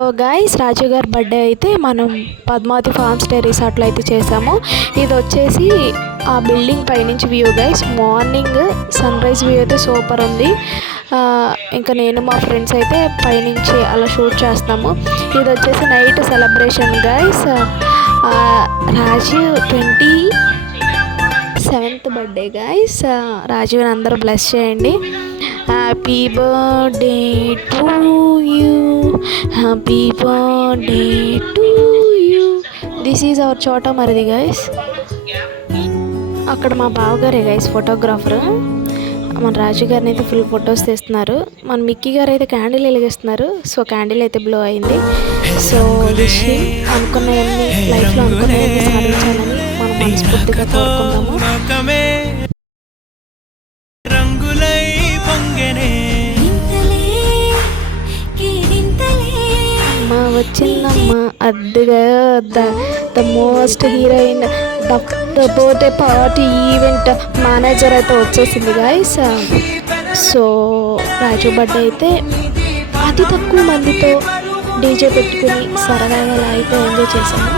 Guys రాజు గారి birthday అయితే మనం పద్మావతి ఫార్మ్ స్టే రిసార్ట్లో అయితే చేసాము. ఇది వచ్చేసి ఆ బిల్డింగ్ పైనుంచి view guys morning sunrise view అయితే సూపర్ ఉంది. ఆ, ఇంకా నేను మా ఫ్రెండ్స్ అయితే పైనుంచి అలా షూట్ చేస్తాము ఇది వచ్చేసి night celebration guys Raju twenty seventh birthday guys రాజీవ్ని అందరూ బ్లెస్ చేయండి. Happy birthday to you happy birthday to you this is our చోట మరిది గైస్ అక్కడ మా బావగారే గైస్ ఫోటోగ్రాఫర్ మన రాజు గారిని అయితే ఫుల్ ఫొటోస్ తీస్తున్నారు. మన మిక్కీ గారు అయితే క్యాండిల్ వెలిగిస్తున్నారు. సో క్యాండిల్ అయితే బ్లో అయింది. సో విష్ అనుకున్నవన్నీ లైఫ్లో అనుకున్నవన్నీ సాధించాలని మనం మనస్ఫూర్తిగా కోరుకుందాము. వచ్చిందమ్మా. అద్దుగా the the most heroine the birthday party event manager అయితే వచ్చేసింది గాయస్ సో రాజు బర్త్డే అయితే అతి తక్కువ మందితో డీజే పెట్టుకుని సరదాగా అలా అయితే ఎంజాయ్ చేశాము.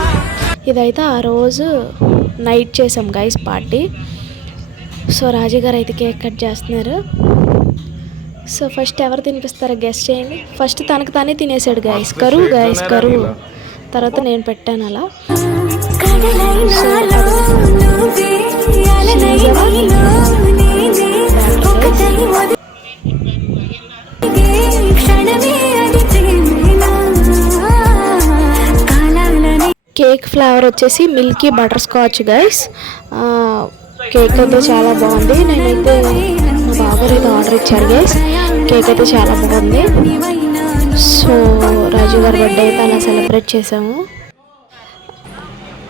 ఇదైతే ఆ రోజు నైట్ చేసాం గైస్ పార్టీ సో రాజు గారు అయితే కేక్ కట్ చేస్తున్నారు. సో ఫస్ట్ ఎవరు తినిపిస్తారో గెస్ట్ చేయండి. ఫస్ట్ తనకు తానే తినేసాడు గాయస్ కరువు గాయస్ కరువు. తర్వాత నేను పెట్టాను అలా. కేక్ ఫ్లేవర్ వచ్చేసి milky butterscotch guys cake అయితే చాలా బాగుంది. నేనైతే మా బాబాయ్ ఆర్డర్ ఇచ్చారు గైస్ కేక్ అయితే చాలా బాగుంది. సో రాజు గారి బర్త్డే అయితే అలా సెలబ్రేట్ చేసాము.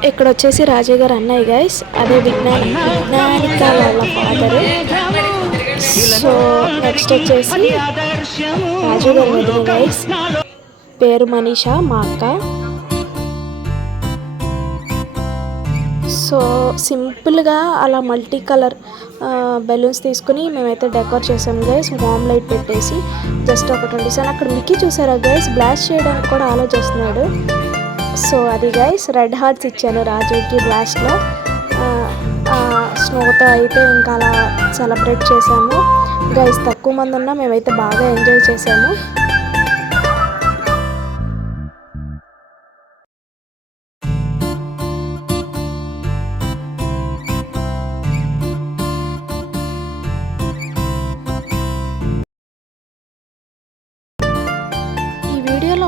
ఇక్కడ వచ్చేసి రాజు గారు అన్నయ్య గైస్ అదే విజ్ఞాన విజ్ఞానిక వాళ్ళ ఫాదర్ సో నెక్స్ట్ వచ్చేసి రాజు గారు గైస్ పేరు మనీషా మా అక్క. సో సింపుల్గా అలా మల్టీ కలర్ బెలూన్స్ తీసుకుని మేమైతే డెకోర్ చేసాం గైస్ వామ్ లైట్ పెట్టేసి జస్ట్ ఒక ట్వంటీ సెవెన్. అక్కడ మిక్కి చూసారా గైస్ బ్లాస్ట్ చేయడానికి కూడా ఆలోచిస్తున్నాడు. సో అది గైస్ రెడ్ హార్ట్స్ ఇచ్చాను రాజుకి బ్లాస్ట్లో స్నోతో అయితే ఇంకా అలా సెలబ్రేట్ చేసాము గైస్ తక్కువ మంది ఉన్నా మేమైతే బాగా ఎంజాయ్ చేసాము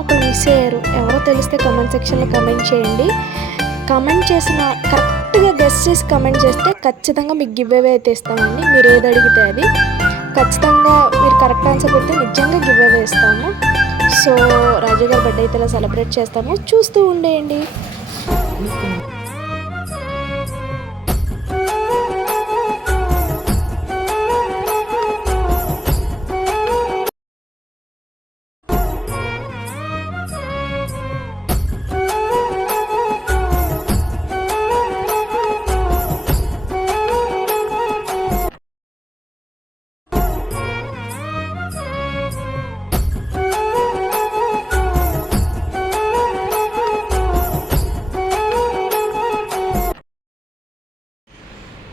ఒకరు మిస్ అయ్యారు ఎవరో తెలిస్తే కమెంట్ సెక్షన్లో కమెంట్ చేయండి. కమెంట్ చేసిన కరెక్ట్గా గెస్ చేసి కమెంట్ చేస్తే ఖచ్చితంగా మీకు గివ్ అవే అయితే ఇస్తామండి. మీరు ఏది అడిగితే అది. ఖచ్చితంగా మీరు కరెక్ట్ ఆన్సర్ పెడితే నిజంగా గివ్ అవే ఇస్తాము. సో రాజు గారి బర్త్డే అయితే ఇలా సెలబ్రేట్ చేస్తాము. చూస్తూ ఉండేయండి.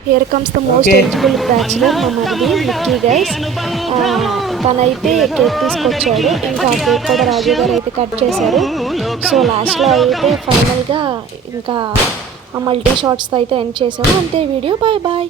Here comes the most eligible bachelor మా మరిది మిక్కీ గైస్ తనైతే కేక్ తీసుకొచ్చాడు. ఇంకా ఆ కేక్ కూడా రాజు గారు అయితే కట్ చేశారు. సో లాస్ట్లో అయితే ఫైనల్గా ఇంకా ఆ మల్టీ షార్ట్స్తో అయితే ఎండ్ చేసాము అంతే వీడియో బాయ్ బాయ్